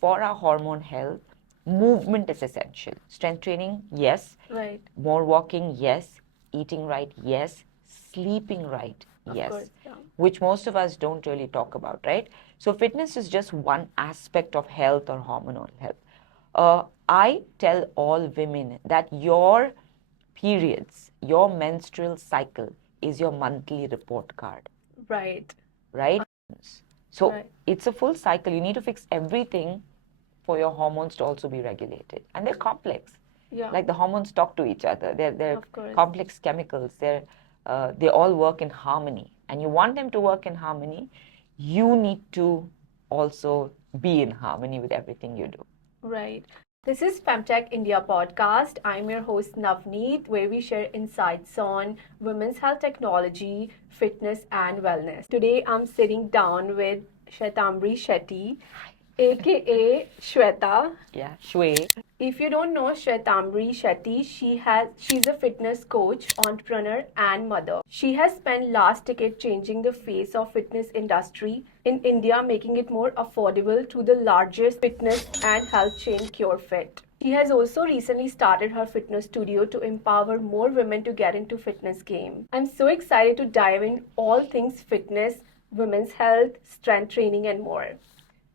for our hormone health, movement is essential. Strength training, yes. Right. More walking, yes. Eating right, yes. Sleeping right, yes. Of course, yeah. Which most of us don't really talk about, right? So fitness is just one aspect of health or hormonal health. I tell all women that your periods, your menstrual cycle is your monthly report card, Right. right? So Right. it's a full cycle. You need to fix everything for your hormones to also be regulated. And they're complex. Yeah. Like the hormones talk to each other. They're Of course. complex chemicals. They all work in harmony. And you want them to work in harmony, you need to also be in harmony with everything you do. Right. This is Femtech India podcast. I'm your host Navneet, where we share insights on women's health technology, fitness, and wellness. Today, I'm sitting down with Shwetambari Shetty, aka Shweta. Yeah, Shwe. If you don't know Shwetambari Shetty, she's a fitness coach, entrepreneur, and mother. She has spent last decade changing the face of fitness industry in India, making it more affordable to the largest fitness and health chain Cure.fit. She has also recently started her fitness studio to empower more women to get into fitness game. I'm so excited to dive in all things fitness, women's health, strength training, and more.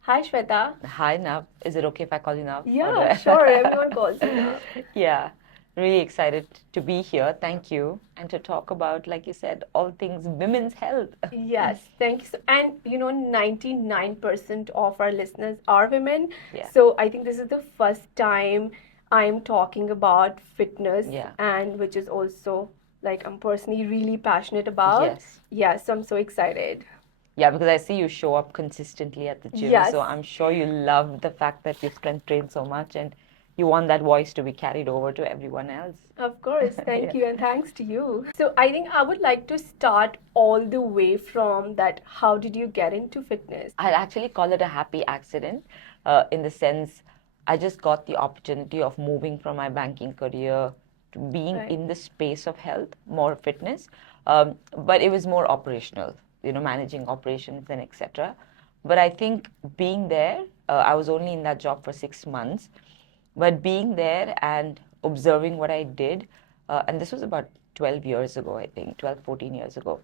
Hi, Shweta. Hi, Nav. Is it okay if I call you Nav? Yeah, sure. Everyone calls you Nav. Yeah, really excited to be here. Thank you. And to talk about, like you said, all things women's health. Yes, thank you. And 99% of our listeners are women. Yeah. So I think this is the first time I'm talking about fitness, Yeah. and which is also like I'm personally really passionate about. Yes. Yeah, so I'm so excited. Yeah, because I see you show up consistently at the gym. Yes. So I'm sure you love the fact that you strength train so much and you want that voice to be carried over to everyone else. Of course, thank Yeah. you, and thanks to you. So I think I would like to start all the way from that. How did you get into fitness? I'd actually call it a happy accident in the sense I just got the opportunity of moving from my banking career to being Right. in the space of health, more fitness, but it was more operational, managing operations and etc. But I think being there, I was only in that job for 6 months, but being there and observing what I did, and this was about 12 years ago, I think, 12, 14 years ago,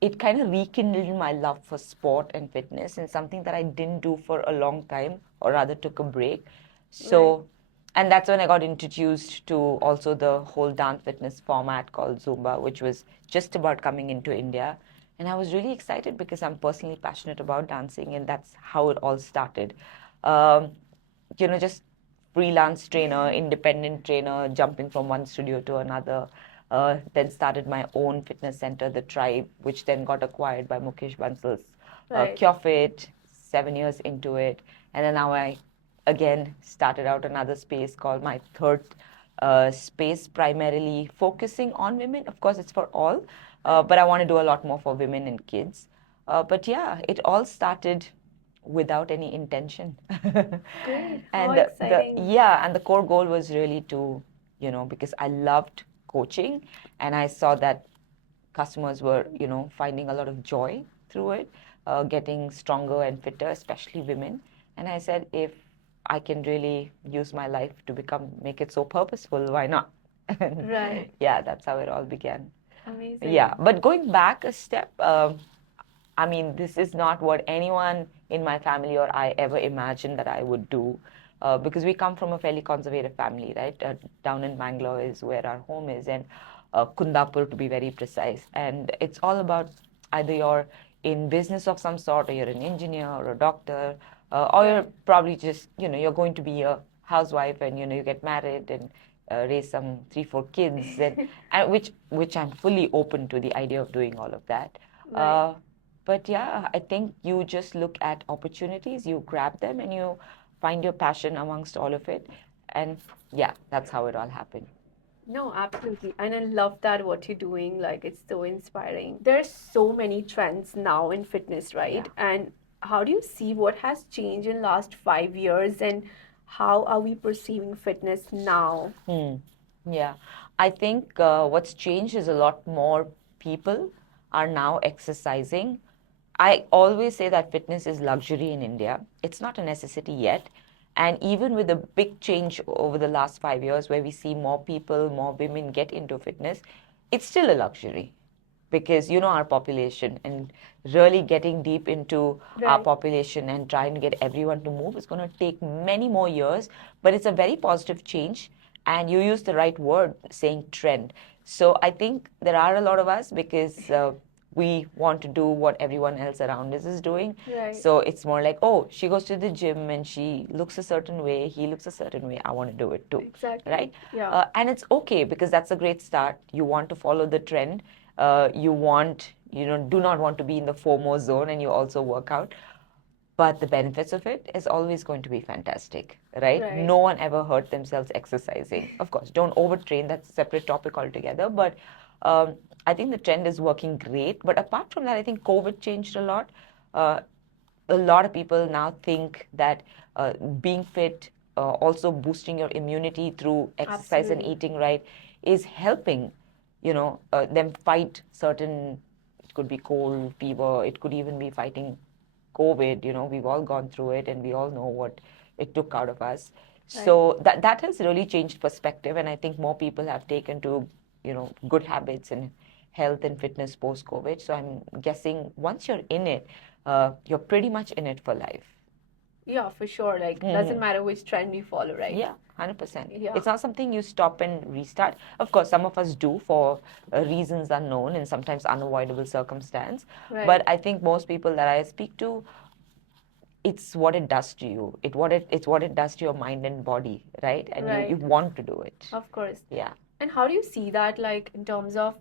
it kind of rekindled my love for sport and fitness and something that I didn't do for a long time, or rather took a break. So, Right. and that's when I got introduced to also the whole dance fitness format called Zumba, which was just about coming into India. And I was really excited because I'm personally passionate about dancing, and that's how it all started. Just freelance trainer, independent trainer, jumping from one studio to another. Then started my own fitness center, the Tribe, which then got acquired by Mukesh Bansal's Right. Cure.fit, 7 years into it. And then now I, again, started out another space called my third space, primarily focusing on women. Of course, it's for all, but I want to do a lot more for women and kids. But yeah, it all started without any intention. Great. How And exciting. and the core goal was really to, because I loved coaching and I saw that customers were, finding a lot of joy through it, getting stronger and fitter, especially women. And I said, if I can really use my life to make it so purposeful, why not? Right. Yeah, that's how it all began. Amazing. Yeah, but going back a step, I mean, this is not what anyone in my family or I ever imagined that I would do, because we come from a fairly conservative family, right? Down in Bangalore is where our home is, and Kundapur to be very precise. And it's all about either you're in business of some sort, or you're an engineer or a doctor, or you're probably just, you're going to be a housewife and, you get married and raise some 3-4 kids, and which I'm fully open to the idea of doing all of that. Right. But yeah, I think you just look at opportunities, you grab them, and you find your passion amongst all of it. And yeah, that's how it all happened. No, absolutely. And I love that what you're doing. Like, it's so inspiring. There's so many trends now in fitness, right? Yeah. And how do you see what has changed in last 5 years, and how are we perceiving fitness now? Yeah, I think what's changed is a lot more people are now exercising I always say that fitness is luxury in India. It's not a necessity yet. And even with a big change over the last 5 years where we see more people, more women get into fitness, it's still a luxury because you know our population, and really getting deep into our Right. population and trying to get everyone to move is going to take many more years, but it's a very positive change. And you use the right word saying trend. So I think there are a lot of us because we want to do what everyone else around us is doing. Right. So it's more like, oh, she goes to the gym and she looks a certain way, he looks a certain way, I want to do it too. Exactly. Right? Yeah. And it's okay because that's a great start. You want to follow the trend. Do not want to be in the FOMO zone, and you also work out. But the benefits of it is always going to be fantastic, right? Right. No one ever hurt themselves exercising. Of course, don't overtrain. That's a separate topic altogether. But I think the trend is working great. But apart from that, I think COVID changed a lot. Uh, a lot of people now think that being fit, also boosting your immunity through exercise and Absolutely. eating right, is helping, them fight certain. It could be cold, fever. It could even be fighting COVID. We've all gone through it, and we all know what it took out of us. Right. So that has really changed perspective, and I think more people have taken to, good habits and health and fitness post COVID. So I'm guessing once you're in it, you're pretty much in it for life. Yeah, for sure. Like, doesn't matter which trend we follow, right? Yeah, 100%. Yeah. It's not something you stop and restart. Of course, some of us do for reasons unknown and sometimes unavoidable circumstance. Right. But I think most people that I speak to, it's what it does to you. It's what it does to your mind and body, right? And you Right. want to do it. Of course. Yeah. And how do you see that, like, in terms of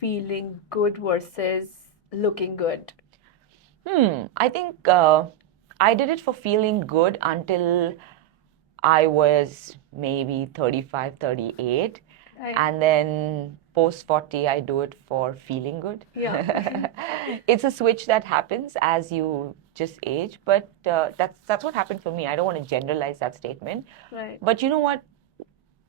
feeling good versus looking good? I think I did it for feeling good until I was maybe 35, 38. Right. And then post 40, I do it for feeling good. Yeah. It's a switch that happens as you just age, but that's what happened for me. I don't want to generalize that statement. Right. But you know what?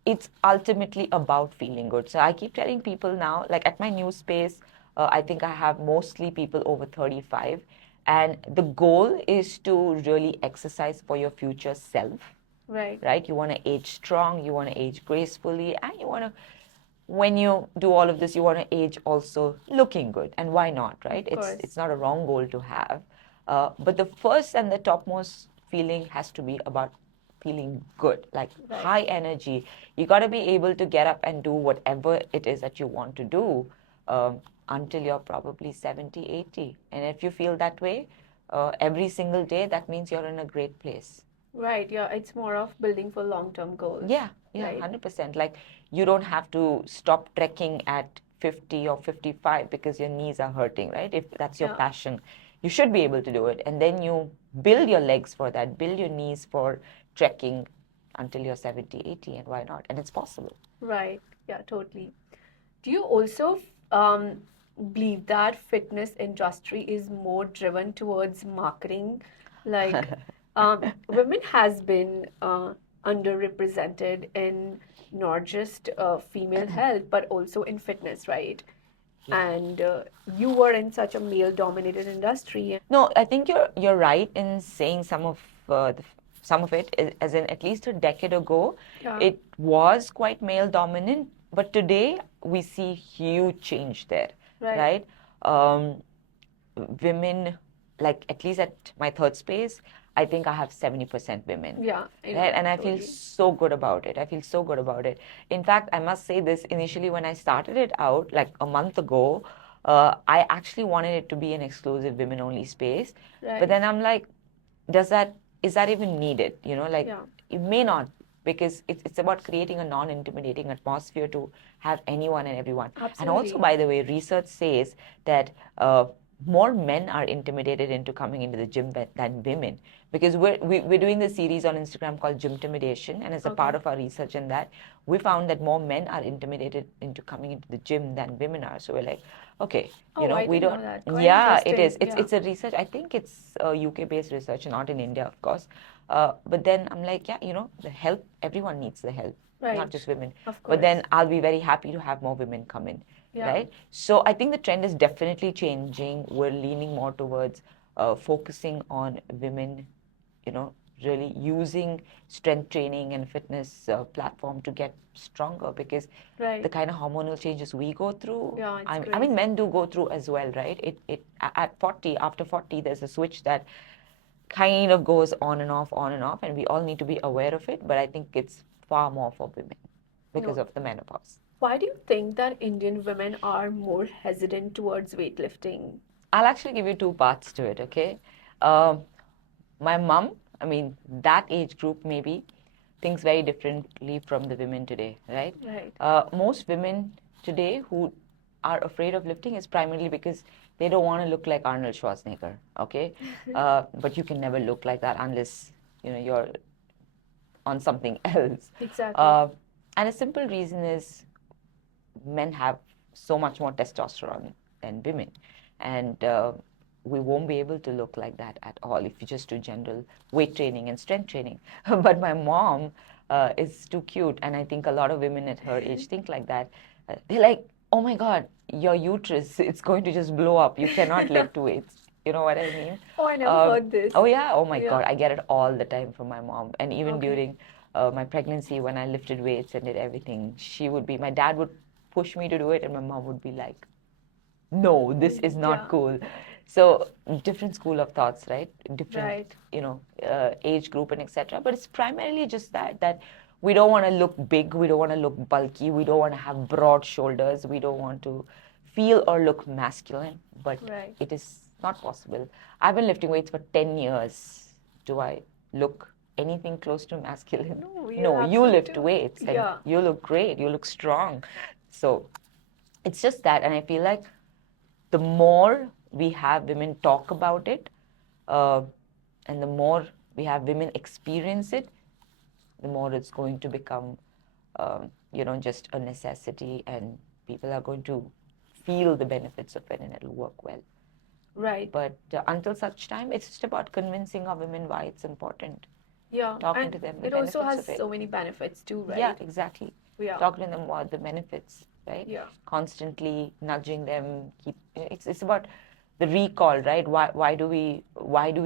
It's ultimately about feeling good. So I keep telling people now, like at my new space, I think I have mostly people over 35. And the goal is to really exercise for your future self, Right. right? You want to age strong, you want to age gracefully, and you want to, when you do all of this, you want to age also looking good. And why not, right? Of course. It's not a wrong goal to have. But the first and the topmost feeling has to be about feeling good, like Right. high energy. You got to be able to get up and do whatever it is that you want to do until you're probably 70, 80. And if you feel that way every single day, that means you're in a great place. Right. Yeah. It's more of building for long-term goals. Yeah, Right. 100%. Like you don't have to stop trekking at 50 or 55 because your knees are hurting, right? If that's your Yeah. passion, you should be able to do it. And then you build your legs for that, build your knees for trekking until you're 70, 80, and why not? And it's possible. Right. Yeah, totally. Do you also believe that fitness industry is more driven towards marketing? Like, women has been underrepresented in not just female health, but also in fitness, right? Yeah. And you were in such a male-dominated industry. No, I think you're right in saying some of it, as in at least a decade ago, Yeah. it was quite male dominant, but today we see huge change there, Right. right? Women, like at least at my third space, I think I have 70% women. Yeah, I know, Right? And I feel totally. so good about it. I feel so good about it. In fact, I must say this initially when I started it out, like a month ago, I actually wanted it to be an exclusive women only space. Right. But then I'm like, is that even needed? Like Yeah. it may not, because it's about creating a non-intimidating atmosphere to have anyone and everyone. And also, Absolutely. by the way, research says that more men are intimidated into coming into the gym than women, because we're doing this series on Instagram called Gymtimidation, and as a part Okay. of our research in that, we found that more men are intimidated into coming into the gym than women are. So we're like, okay, Oh, I we didn't don't. know that. Quite Yeah, it is. interesting. It's a research. I think it's UK-based research, not in India, of course. But then I'm like, yeah, the help. Everyone needs the help, Right. not just women. Of But then course. I'll be very happy to have more women come in. Yeah. right? So I think the trend is definitely changing. We're leaning more towards focusing on women, you know, really using strength training and fitness platform to get stronger, because the Right. kind of hormonal changes we go through, Yeah, it's I mean, crazy. men do go through as well, right? At 40, after 40, there's a switch that kind of goes on and off, and we all need to be aware of it. But I think it's far more for women because No. of the menopause. Why do you think that Indian women are more hesitant towards weightlifting? I'll actually give you two parts to it, okay? Um, my mom, I mean, that age group maybe thinks very differently from the women today, right? Right. Most women today who are afraid of lifting is primarily because they don't want to look like Arnold Schwarzenegger, okay? But you can never look like that unless, you know, you're on something else. Exactly. Uh, and a simple reason is men have so much more testosterone than women. And we won't be able to look like that at all if you just do general weight training and strength training. But my mom is too cute, and I think a lot of women at her age think like that. They're like, oh my God, your uterus, it's going to just blow up. You cannot lift weights. You know what I mean? Oh, I never heard this. Oh yeah, oh my Yeah. God, I get it all the time from my mom. And even Okay. during my pregnancy, when I lifted weights and did everything, my dad would push me to do it, and my mom would be like, no, this is not Yeah. cool. So different school of thoughts, right? Different, Right. age group and etc. But it's primarily just that we don't want to look big, we don't want to look bulky, we don't want to have broad shoulders, we don't want to feel or look masculine, but Right. it is not possible. I've been lifting weights for 10 years. Do I look anything close to masculine? No, you No, you absolutely lift don't. weights and Yeah. you look great, you look strong. So it's just that, and I feel like the more we have women talk about it, uh, and the more we have women experience it, the more it's going to become, just a necessity, and people are going to feel the benefits of it, and it'll work well. Right. But until such time, it's just about convincing our women why it's important, Yeah. talking And to them the it also benefits has of it. so many benefits too, Yeah, right? exactly. Yeah. Talking to them about the benefits, right? Yeah. Constantly nudging them. It's about the recall, right? Why do we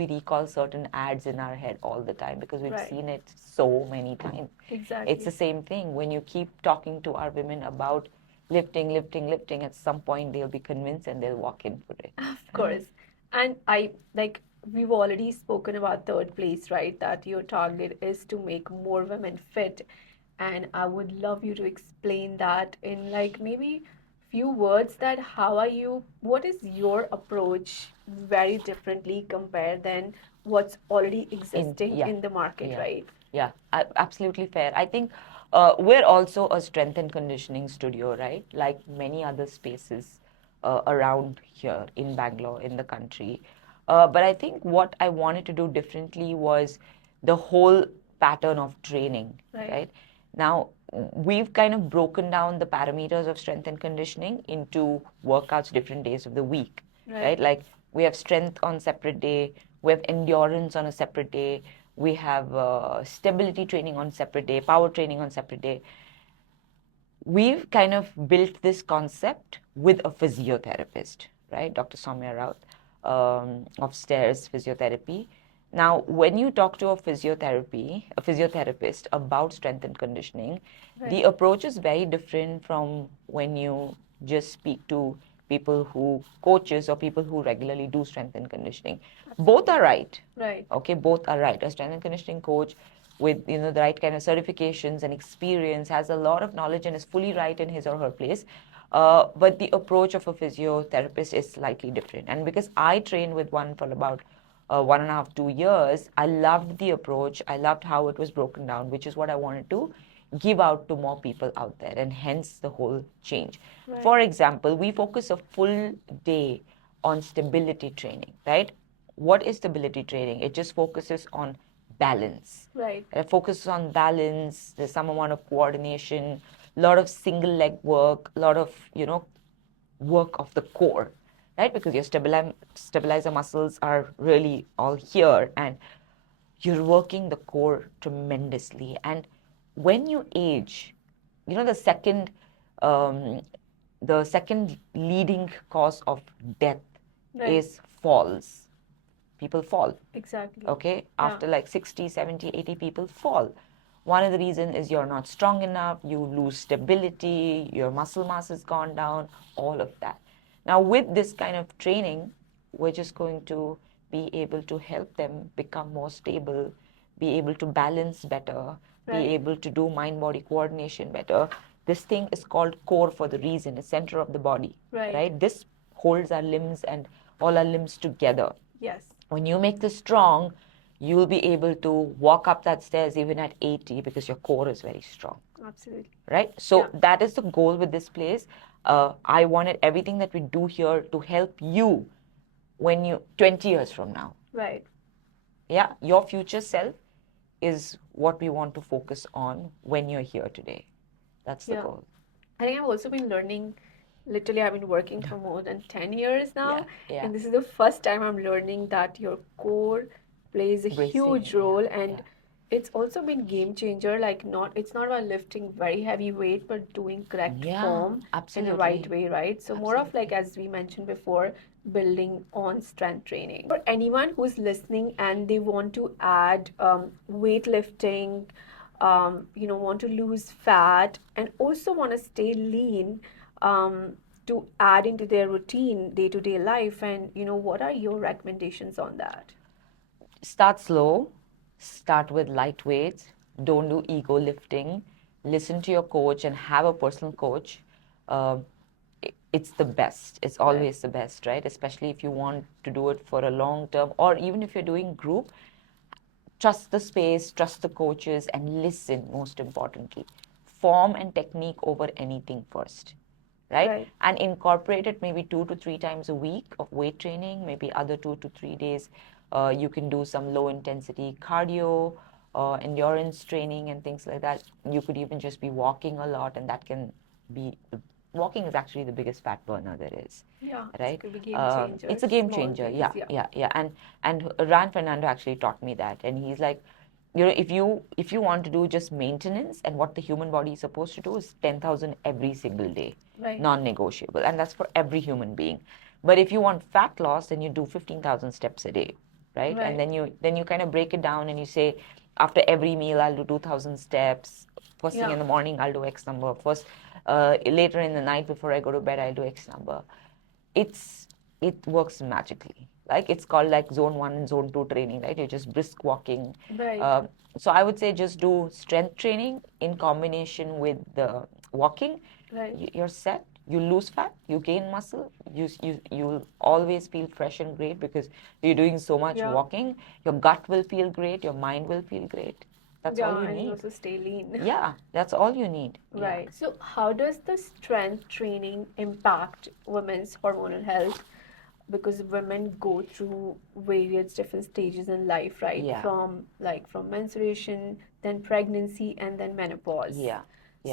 recall certain ads in our head all the time? Because we've Right. seen it so many times. It's Exactly. the same thing when you keep talking to our women about lifting, lifting, lifting. At some point, they'll be convinced and they'll walk in for it. Of course. And I like we've already spoken about third place, right? That your target is to make more women fit. And I would love you to explain that in like maybe few words that what is your approach very differently compared than what's already existing Yeah, in the market, yeah, right? yeah, absolutely fair. I think we're also a strength and conditioning studio, right? Like many other spaces around here in Bangalore, in the country. But I think what I wanted to do differently was the whole pattern of training, Right. right? Now, we've kind of broken down the parameters of strength and conditioning into workouts different days of the week, right? Like we have strength on separate day, we have endurance on a separate day, we have stability training on separate day, power training on separate day. We've kind of built this concept with a physiotherapist, right? Dr. Soumya Raut of Stairs Physiotherapy. Now, when you talk to a physiotherapist about strength and conditioning, the approach is very different from when you just speak to people who coaches or people who regularly do strength and conditioning. Both are right. Right. Okay, both are right. A strength and conditioning coach with the right kind of certifications and experience has a lot of knowledge and is fully right in his or her place. But the approach of a physiotherapist is slightly different. And because I trained with one for about 1.5, 2 years, I loved the approach. I loved how it was broken down, which is what I wanted to give out to more people out there, and hence the whole change. Right. For example, we focus a full day on stability training, right? What is stability training? It just focuses on balance. Right. It focuses on balance. There's some amount of coordination, a lot of single leg work, a lot of work of the core, right? Because your stabilizer muscles are really all here, and you're working the core tremendously. And when you age, the second um, the second leading cause of death Right. is falls. People fall. Exactly. Okay, after like 60, 70, 80 people fall. One of the reasons is you're not strong enough, you lose stability, your muscle mass has gone down, all of that. Now, with this kind of training, we're just going to be able to help them become more stable, be able to balance better, be Right. able to do mind-body coordination better. This thing is called core for the reason, the center of the body, Right. This holds our limbs and all our limbs together. Yes. When you make this strong, you'll be able to walk up that stairs even at 80 because your core is very strong. Absolutely. Right? So Yeah. that is the goal with this place. I wanted everything that we do here to help you when you 20 years from now. Right. Yeah, your future self is what we want to focus on when you're here today. That's the goal. I think I've also been learning, literally, I've been working for more than 10 years now. Yeah. And this is the first time I'm learning that your core plays a Bracing, huge role. yeah, And it's also been game changer. Like, it's not about lifting very heavy weight, but doing correct form in the right way, right? So more of like, as we mentioned before, building on strength training. For anyone who's listening and they want to add weightlifting, want to lose fat and also want to stay lean, to add into their routine, day-to-day life, and what are your recommendations on that? Start slow, start with light weights, don't do ego lifting, listen to your coach and have a personal coach. It's the best. It's always the best, right? Especially if you want to do it for a long term, or even if you're doing group, trust the space, trust the coaches, and listen, most importantly. Form and technique over anything first, right? And incorporate it maybe 2 to 3 times a week of weight training, maybe other 2 to 3 days. You can do some low intensity cardio, endurance training, and things like that. You could even just be walking a lot, and that can be walking is actually the biggest fat burner there is. Yeah, Right? it could be game changer. It's a game Small changer. things, Yeah. And Ran Fernando actually taught me that, and he's like, if you want to do just maintenance, and what the human body is supposed to do is 10,000 every single day, non-negotiable, and that's for every human being. But if you want fat loss, then you do 15,000 steps a day, right? And then you kind of break it down and you say, after every meal I'll do 2,000 steps. First thing in the morning I'll do X number. Later in the night before I go to bed I'll do X number. It works magically. Like, it's called like zone 1 and zone 2 training, right? You're just brisk walking. So I would say just do strength training in combination with the walking. You're set. You lose fat, you gain muscle, you'll always feel fresh and great because you're doing so much walking. Your gut will feel great, your mind will feel great. That's all you need. And you also stay lean. Yeah, that's all you need. Right. So how does the strength training impact women's hormonal health? Because women go through various different stages in life, right? From menstruation, then pregnancy, and then menopause.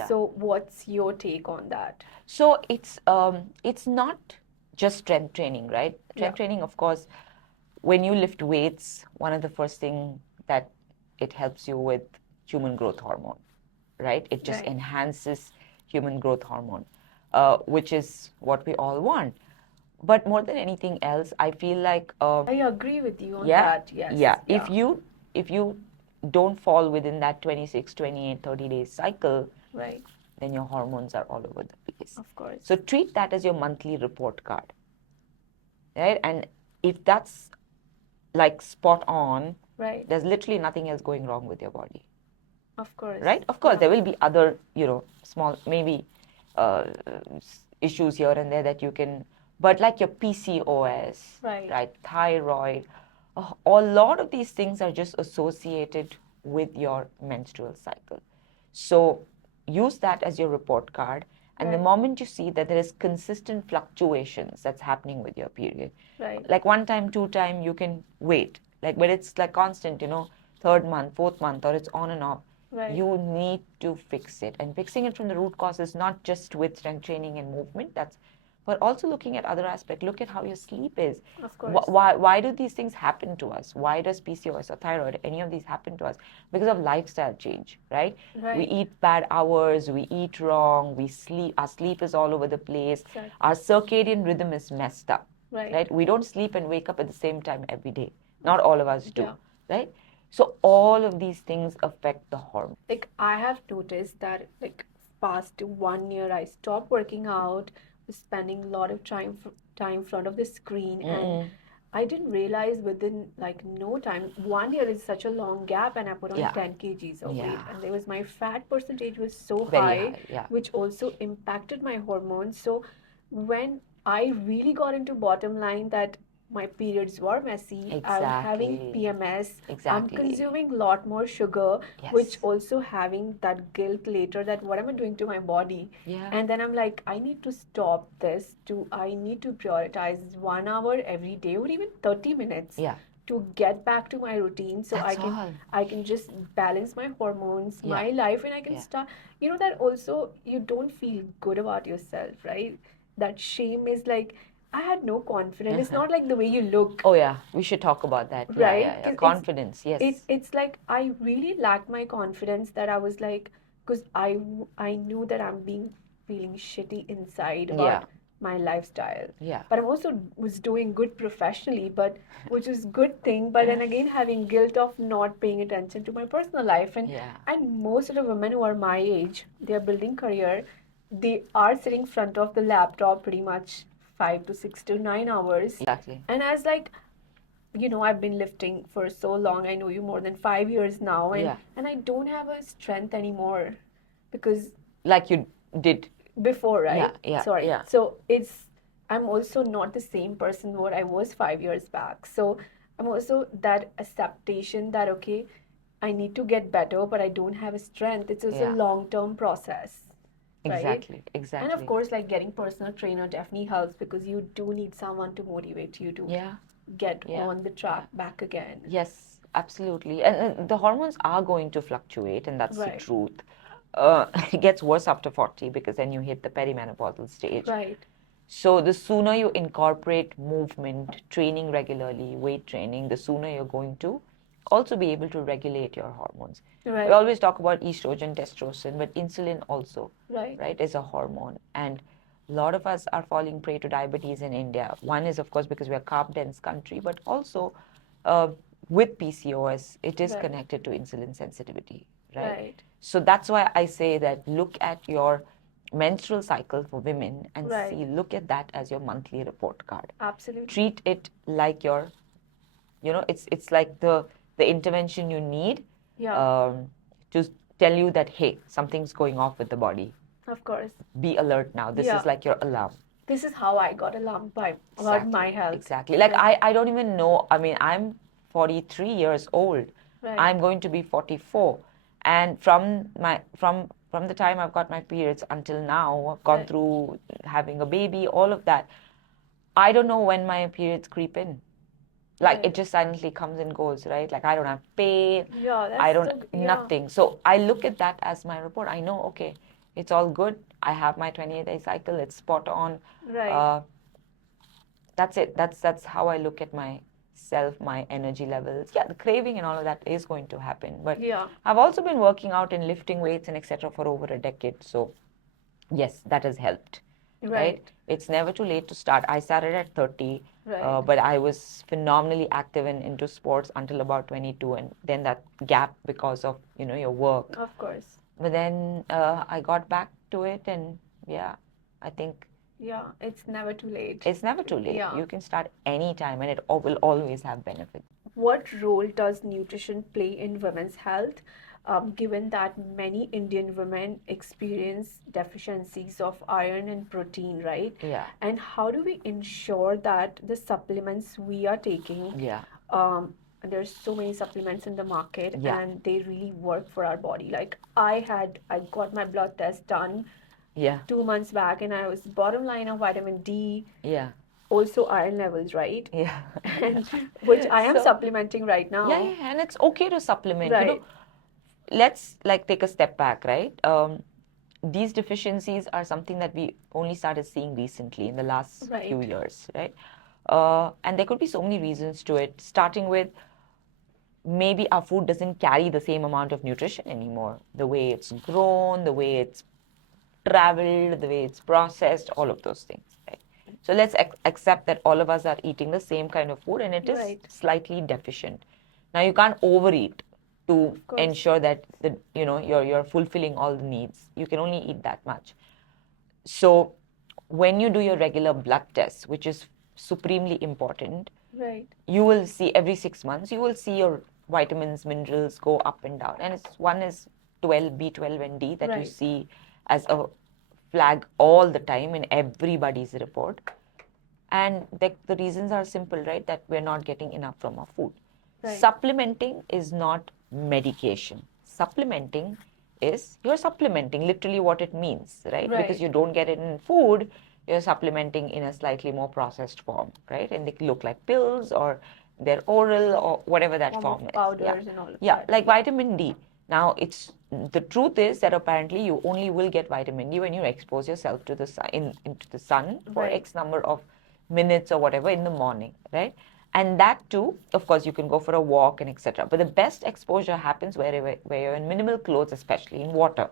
So what's your take on that? So it's not just strength training, right? Strength training, of course, when you lift weights, one of the first thing that it helps you with human growth hormone, right? It just enhances human growth hormone, which is what we all want. But more than anything else, I feel like I agree with you on that. Yes. If you don't fall within that 26, 28, 30 days cycle, then your hormones are all over the place. Of course. So treat that as your monthly report card, right? And if that's like spot on, there's literally nothing else going wrong with your body. Of course. Right? Of course, there will be other, small, maybe issues here and there that you can, but like your PCOS, right? Thyroid, a lot of these things are just associated with your menstrual cycle. So use that as your report card. And the moment you see that there is consistent fluctuations that's happening with your period, like 1 time, 2 time, you can wait. Like, but it's like constant, 3rd month, 4th month, or it's on and off. You need to fix it. And fixing it from the root cause is not just with strength training and movement. That's but also looking at other aspects. Look at how your sleep is. Of course. Why do these things happen to us? Why does PCOS or thyroid, any of these happen to us? Because of lifestyle change, right? Right. We eat bad hours, we eat wrong, we sleep, our sleep is all over the place, Exactly. our circadian rhythm is messed up, Right. We don't sleep and wake up at the same time every day. Not all of us do, Yeah. right? So all of these things affect the hormone. Like I have noticed that like past 1 year I stopped working out, was spending a lot of time in front of the screen, and I didn't realize within like no time, 1 year is such a long gap, and I put on Yeah. 10 kgs of weight, Yeah. and there was my fat percentage was so Very high, high, yeah. which also impacted my hormones. So when I really got into bottom line that my periods were messy, I was having Exactly. PMS, I'm Exactly. consuming a lot more sugar, Yes. which also having that guilt later that what am I doing to my body? Yeah. And then I'm like, I need to stop this. I need to prioritize 1 hour every day or even 30 minutes Yeah. to get back to my routine, so That's I all. can just balance my hormones, Yeah. my life, and I can Yeah. start. You know that also you don't feel good about yourself, right? That shame is like I had no confidence. It's not like the way you look. Oh yeah, we should talk about that. Yeah, Right? yeah, yeah. 'Cause Confidence, yes. it's like I really lacked my confidence, that I was like, because I knew that I'm feeling shitty inside about Yeah. my lifestyle. Yeah. But I also was doing good professionally, but which is good thing. But then again, having guilt of not paying attention to my personal life, Yeah. and most of the women who are my age, they are building career. They are sitting in front of the laptop pretty much 5 to 6 to 9 hours. Exactly. And I was like, I've been lifting for so long. I know you more than 5 years now, and Yeah. and I don't have a strength anymore because Like you did. before, right? Yeah, yeah, Sorry. yeah. So I'm also not the same person what I was 5 years back. So I'm also that acceptation that okay, I need to get better, but I don't have a strength. It's also Yeah. a long-term process. Right? Exactly. Exactly. And of course, like getting personal trainer definitely helps because you do need someone to motivate you to Yeah. get Yeah. on the track back again. Yes, absolutely. And the hormones are going to fluctuate, and that's the Right. truth. It gets worse after 40 because then you hit the perimenopausal stage. Right. So the sooner you incorporate movement, training regularly, weight training, the sooner you're going to also be able to regulate your hormones. Right. We always talk about estrogen, testosterone, but insulin also, Right. is a hormone. And a lot of us are falling prey to diabetes in India. One is, of course, because we're a carb-dense country, but also with PCOS, it is Right. connected to insulin sensitivity, right? Right. So that's why I say that look at your menstrual cycle for women and Right. look at that as your monthly report card. Absolutely. Treat it like your, it's like the intervention you need Yeah. to tell you that, hey, something's going off with the body. Of course. Be alert now. This Yeah. is like your alarm. This is how I got alarmed about my health. Exactly. Like Yeah. I don't even know. I mean, I'm 43 years old. Right. I'm going to be 44. And from the time I've got my periods until now, I've gone Right. through having a baby, all of that. I don't know when my periods creep in. Like Right. it just silently comes and goes, right? Like I don't have pain. Yeah, that's I don't yeah. nothing. So I look at that as my report. I know, okay, it's all good. I have my 28-day cycle. It's spot on. Right. That's it. That's how I look at myself, my energy levels. Yeah, the craving and all of that is going to happen. But Yeah. I've also been working out and lifting weights and etc. for over a decade. So yes, that has helped. Right? It's never too late to start. I started at 30, Right. but I was phenomenally active and into sports until about 22, and then that gap because of your work. Of course. But then I got back to it, and yeah, I think Yeah, it's never too late. it's never too late. Yeah. You can start anytime, and it will always have benefits. What role does nutrition play in women's health, given that many Indian women experience deficiencies of iron and protein, right? Yeah. And how do we ensure that the supplements we are taking, Yeah. there's so many supplements in the market, Yeah. and they really work for our body. Like I got my blood test done Yeah. 2 months back, and I was bottom line of vitamin D, Yeah. also iron levels, right? Yeah. And which I am So- supplementing right now. Yeah, and it's okay to supplement. Right. Let's like take a step back, right? these deficiencies are something that we only started seeing recently in the last few years, right? And there could be so many reasons to it, starting with maybe our food doesn't carry the same amount of nutrition anymore. The way it's grown, the way it's traveled, the way it's processed, all of those things, right? So let's accept that all of us are eating the same kind of food and it is slightly deficient. Now you can't overeat to ensure that you're fulfilling all the needs. You can only eat that much. So when you do your regular blood test, which is supremely important, you will see every 6 months, you will see your vitamins, minerals go up and down. And one is B12 and D that you see as a flag all the time in everybody's report. And the reasons are simple, right? That we're not getting enough from our food. Supplementing is not medication. Supplementing is you're supplementing literally what it means, right? Because you don't get it in food, you're supplementing in a slightly more processed form, right? And they look like pills or they're oral or whatever that form is. Powders and all of Yeah, that. like vitamin D. Now, the truth is that apparently you only will get vitamin D when you expose yourself to the sun, into the sun for X number of minutes or whatever in the morning, right? And that too, of course, you can go for a walk and etc. But the best exposure happens where you're in minimal clothes, especially in water,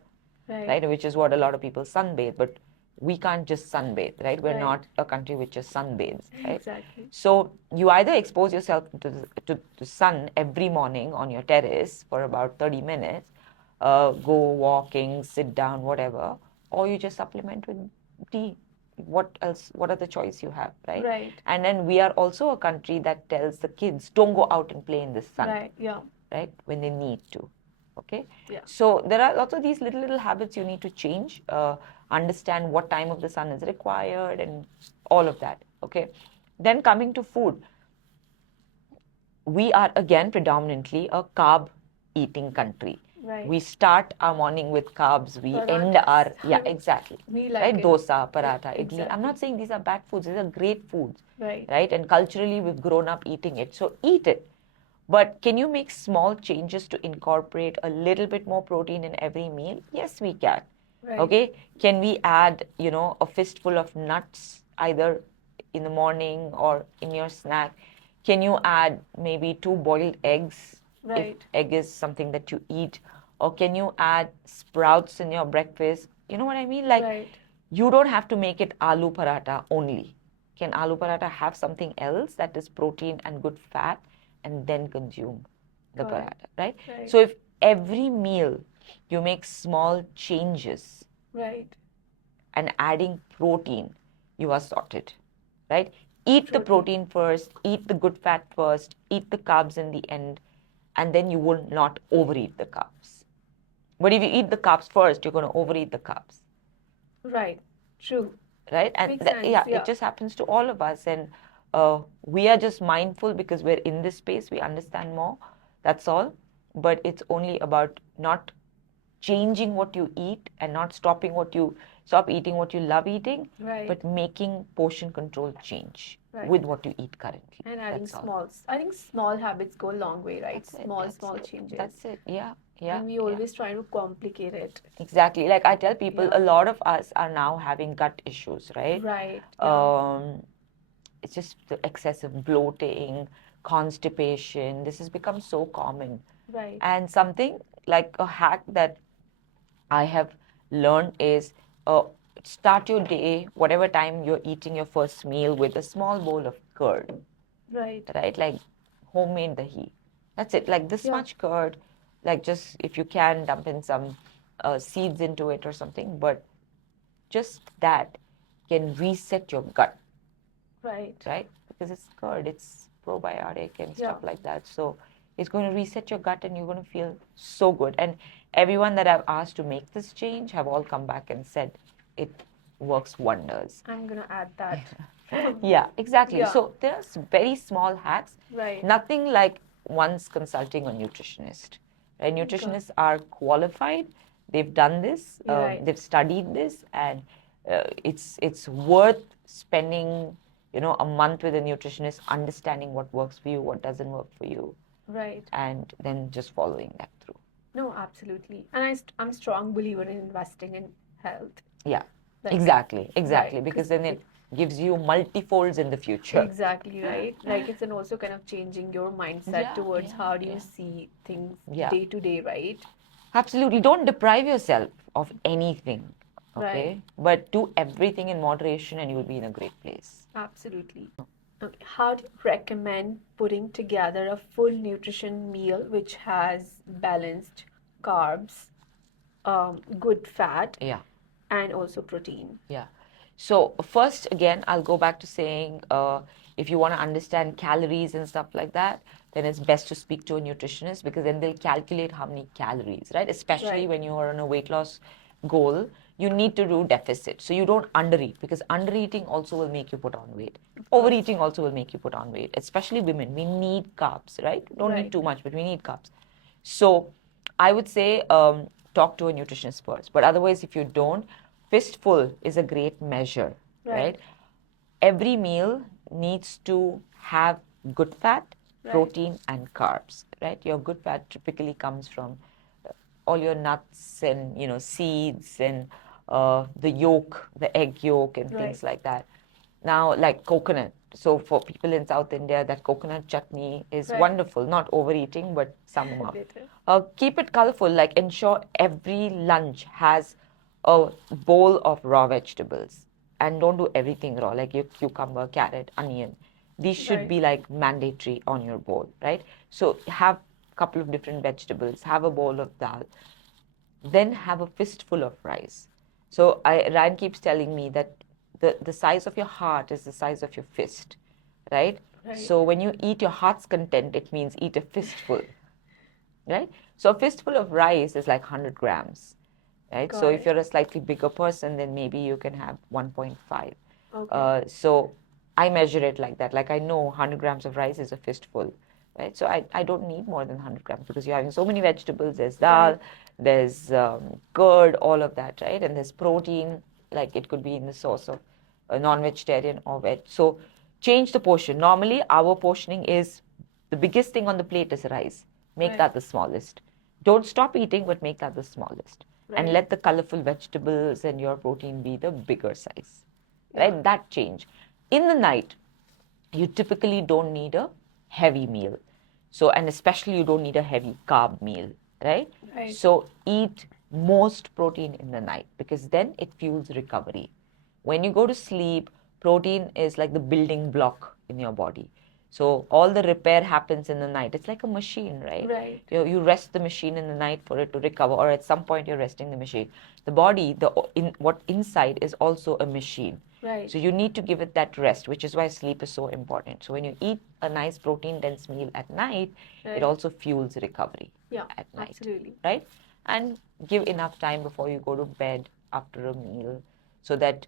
right? Which is what a lot of people sunbathe. But we can't just sunbathe, right? We're not a country which just sunbathes, right? Exactly. So you either expose yourself to the sun every morning on your terrace for about 30 minutes, go walking, sit down, whatever, or you just supplement with tea. What else? What other choice you have, right? And then we are also a country that tells the kids don't go out and play in the sun, right? When they need to. Okay. So there are lots of these little habits you need to change. Understand what time of the sun is required and all of that. Okay. Then coming to food, we are again predominantly a carb eating country. We start our morning with carbs. We end our exactly. We like right? it. Dosa, paratha, idli. Exactly. I'm not saying these are bad foods. These are great foods. Right? And culturally we've grown up eating it. So eat it. But can you make small changes to incorporate a little bit more protein in every meal? Yes, we can. Okay. Can we add, a fistful of nuts either in the morning or in your snack? Can you add maybe 2 boiled eggs if egg is something that you eat? Or can you add sprouts in your breakfast? You know what I mean? Like, you don't have to make it aloo paratha only. Can aloo paratha have something else that is protein and good fat and then consume the paratha, right? So if every meal you make small changes and adding protein, you are sorted, right? Eat the protein first, eat the good fat first, eat the carbs in the end, and then you will not overeat the carbs. But if you eat the carbs first, you're going to overeat the carbs. Right. True. Right? And it just happens to all of us. And we are just mindful because we're in this space, we understand more. That's all. But it's only about not changing what you eat and not stop eating what you love eating, but making portion control change with what you eat currently. And adding I think small habits go a long way, right? Small changes. That's it. Yeah. And we always try to complicate it. Exactly. Like I tell people, a lot of us are now having gut issues, right? It's just the excessive bloating, constipation. This has become so common. And something like a hack that I have learned is start your day, whatever time you're eating your first meal, with a small bowl of curd. Right? Like homemade dahi. That's it. Like this much curd. Like just if you can dump in some seeds into it or something. But just that can reset your gut. Right? Because it's curd. It's probiotic and stuff like that. So it's going to reset your gut and you're going to feel so good. And everyone that I've asked to make this change have all come back and said it works wonders. I'm going to add that. Yeah, exactly. So there are very small hacks. Nothing like once consulting a nutritionist. Right? Nutritionists are qualified. They've done this. They've studied this. And it's worth spending, a month with a nutritionist, understanding what works for you, what doesn't work for you. And then just following that through. No, absolutely. And I'm a strong believer in investing in health. Yeah, Like, exactly, right, because 'cause then it gives you multifolds in the future. exactly, right? Like it's an also kind of changing your mindset Yeah, towards yeah, how do you yeah. see things Yeah, day to day, right? absolutely. Don't deprive yourself of anything, Right. okay? But do everything in moderation and you'll be in a great place. Absolutely. Okay. How do you recommend putting together a full nutrition meal which has balanced carbs, good fat, Yeah. and also protein? Yeah. So first, again, I'll go back to saying if you want to understand calories and stuff like that, then it's best to speak to a nutritionist because then they'll calculate how many calories, right? Especially Right. when you are on a weight loss goal, you need to do deficit. So you don't undereat because undereating also will make you put on weight. Overeating also will make you put on weight, especially women. We need carbs, right? We don't need Right. too much, but we need carbs. So I would say talk to a nutritionist first. But otherwise, if you don't, fistful is a great measure, right? Every meal needs to have good fat, protein, and carbs, right? Your good fat typically comes from all your nuts and seeds and the yolk, the egg yolk, and things like that. Now, like coconut. So for people in South India, that coconut chutney is wonderful. Not overeating, but some amount. Keep it colorful. Like ensure every lunch has a bowl of raw vegetables, and don't do everything raw. Like your cucumber, carrot, onion. These should be like mandatory on your bowl, right? So have a couple of different vegetables. Have a bowl of dal. Then have a fistful of rice. So Ryan keeps telling me that the size of your heart is the size of your fist, right? So when you eat your heart's content, it means eat a fistful, right? So a fistful of rice is like 100 grams, right? So if you're a slightly bigger person, then maybe you can have 1.5. So I measure it like that. Like I know 100 grams of rice is a fistful, right? So I don't need more than 100 grams because you're having so many vegetables. There's dal, there's curd, all of that, right? And there's protein, like it could be in the source of a non-vegetarian or veg. So change the portion. Normally, our portioning is the biggest thing on the plate is rice. Make that the smallest. Don't stop eating, but make that the smallest. And let the colorful vegetables and your protein be the bigger size. Right? That change. In the night, you typically don't need a heavy meal. So, and especially you don't need a heavy carb meal, right? So eat most protein in the night because then it fuels recovery. When you go to sleep, protein is like the building block in your body. So all the repair happens in the night. It's like a machine, right? You rest the machine in the night for it to recover, or at some point you're resting the machine. The body, what inside is also a machine. So you need to give it that rest, which is why sleep is so important. So when you eat a nice protein-dense meal at night, it also fuels recovery at night, right? And give enough time before you go to bed after a meal so that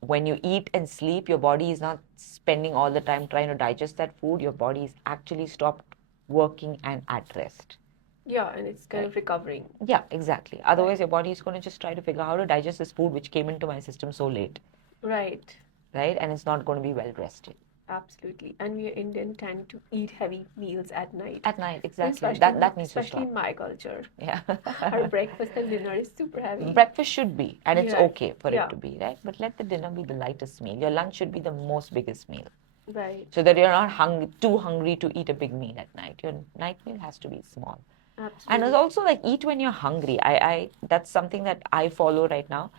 when you eat and sleep, your body is not spending all the time trying to digest that food. Your body is actually stopped working and at rest. And it's kind of recovering. Yeah, exactly. Otherwise, your body is going to just try to figure out how to digest this food which came into my system so late. Right? And it's not going to be well rested. Absolutely. And we Indian tend to eat heavy meals at night. At night, exactly. Especially, That needs to especially stop. in my culture. Yeah. Our breakfast and dinner is super heavy. Breakfast should be, and it's Yeah. okay for it to be, right? But let the dinner be the lightest meal. Your lunch should be the most biggest meal. So that you're not too hungry to eat a big meal at night. Your night meal has to be small. And it's also like eat when you're hungry. I that's something that I follow right now.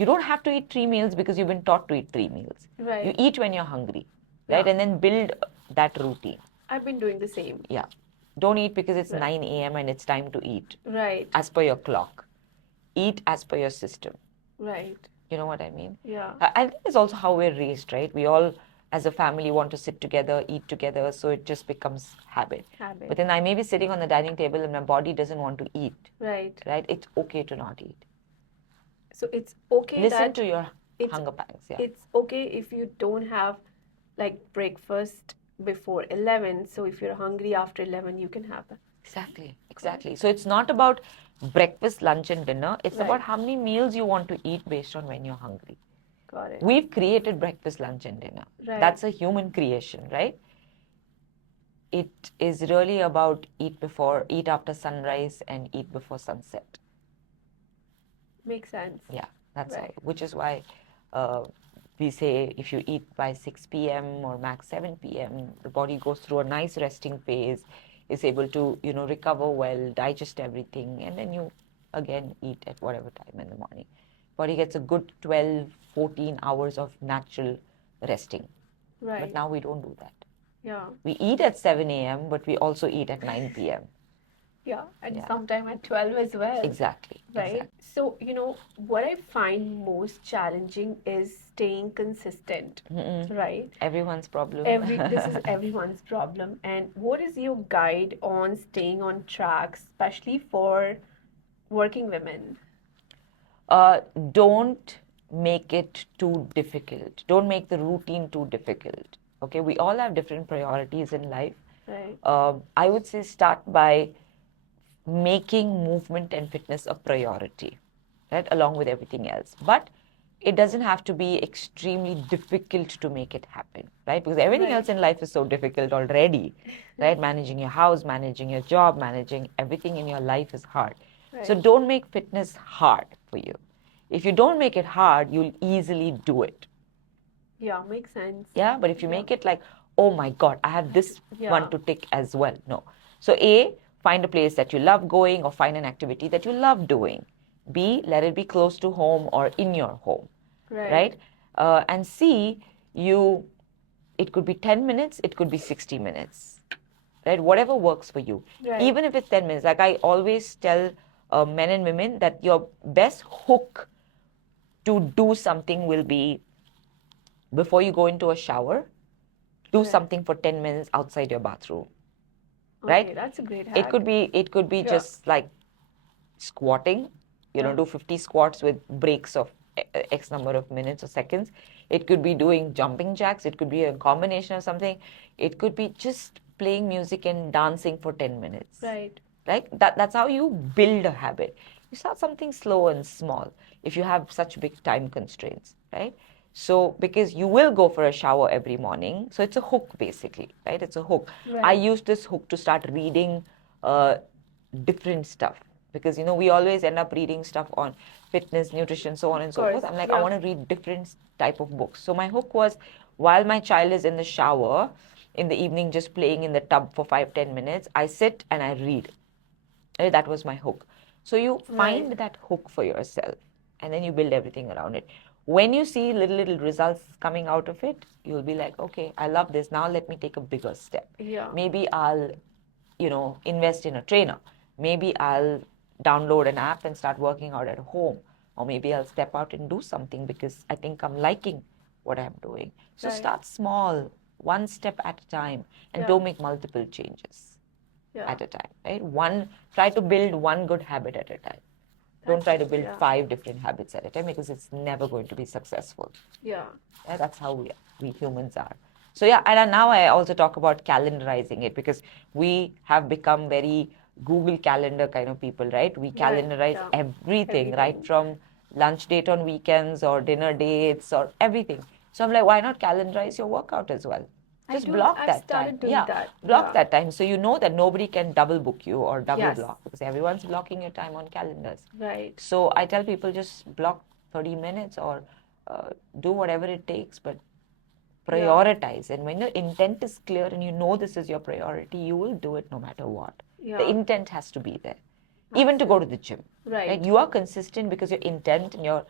You don't have to eat 3 meals because you've been taught to eat 3 meals. You eat when you're hungry, right? And then build that routine. I've been doing the same. Yeah. Don't eat because it's 9 a.m. and it's time to eat. As per your clock. Eat as per your system. You know what I mean? I think it's also how we're raised, right? We all, as a family, want to sit together, eat together, so it just becomes habit. But then I may be sitting on the dining table and my body doesn't want to eat. Right? It's okay to not eat. So it's okay Listen to your hunger pangs. Yeah. It's okay if you don't have like breakfast before 11. So if you're hungry after 11, you can have that. Exactly. So it's not about breakfast, lunch, and dinner. It's about how many meals you want to eat based on when you're hungry. Got it. We've created breakfast, lunch, and dinner. That's a human creation, right? It is really about eat after sunrise, and eat before sunset. Makes sense. Yeah, That's Right. all. Which is why we say if you eat by 6 p.m. or max 7 p.m., the body goes through a nice resting phase, is able to, recover well, digest everything, and then you again eat at whatever time in the morning. Body gets a good 12, 14 hours of natural resting. Right. But now we don't do that. Yeah. We eat at 7 a.m., but we also eat at 9 p.m. Yeah, and Yeah. sometime at 12 as well. Exactly. Right? Exactly. So, what I find most challenging is staying consistent, right? Everyone's problem. This is everyone's problem. And what is your guide on staying on track, especially for working women? Don't make it too difficult. Don't make the routine too difficult. Okay, we all have different priorities in life. Right. I would say start by making movement and fitness a priority, right, along with everything else. But it doesn't have to be extremely difficult to make it happen, right? Because everything Right. else in life is so difficult already, right? Managing your house, managing your job, managing everything in your life is hard. So Right. don't make fitness hard for you. If you don't make it hard, you'll easily do it. Yeah, makes sense. Yeah, but if you Yeah. make it like, oh my God, I have this Yeah. one to tick as well. No. So A, find a place that you love going or find an activity that you love doing. B, let it be close to home or in your home. Right? And C, it could be 10 minutes, it could be 60 minutes. Right? Whatever works for you. Right. Even if it's 10 minutes. Like I always tell men and women that your best hook to do something will be before you go into a shower, do Right. something for 10 minutes outside your bathroom. Okay, Right? that's a great hack. It could be Yeah. just like squatting, Yeah. do 50 squats with breaks of X number of minutes or seconds. It could be doing jumping jacks. It could be a combination of something. It could be just playing music and dancing for 10 minutes. Right. Right? That's how you build a habit. You start something slow and small if you have such big time constraints, right? So, because you will go for a shower every morning, so it's a hook basically, right? It's a hook. Right. I use this hook to start reading different stuff because we always end up reading stuff on fitness, nutrition, so on and so forth. I'm like, I want to read different type of books. So my hook was, while my child is in the shower in the evening just playing in the tub for 5-10 minutes, I sit and I read. That was my hook. So you find that hook for yourself and then you build everything around it. When you see little results coming out of it, you'll be like, okay, I love this. Now let me take a bigger step. Yeah. Maybe I'll, invest in a trainer. Maybe I'll download an app and start working out at home. Or maybe I'll step out and do something because I think I'm liking what I'm doing. So start small, one step at a time, and don't make multiple changes at a time, right? Try to build one good habit at a time. Don't try to build 5 different habits at a time because it's never going to be successful. Yeah, that's how we humans are. So yeah, and now I also talk about calendarizing it because we have become very Google Calendar kind of people, right? We calendarize everything, right from lunch date on weekends or dinner dates or everything. So I'm like, why not calendarize your workout as well? Just block that time. Block that time so you know that nobody can double book you or double block because everyone's blocking your time on calendars. Right. So I tell people just block 30 minutes or do whatever it takes, but prioritize. And when your intent is clear and you know this is your priority, you will do it no matter what. The intent has to be there. Even to go to the gym. Right. Like you are consistent because your intent and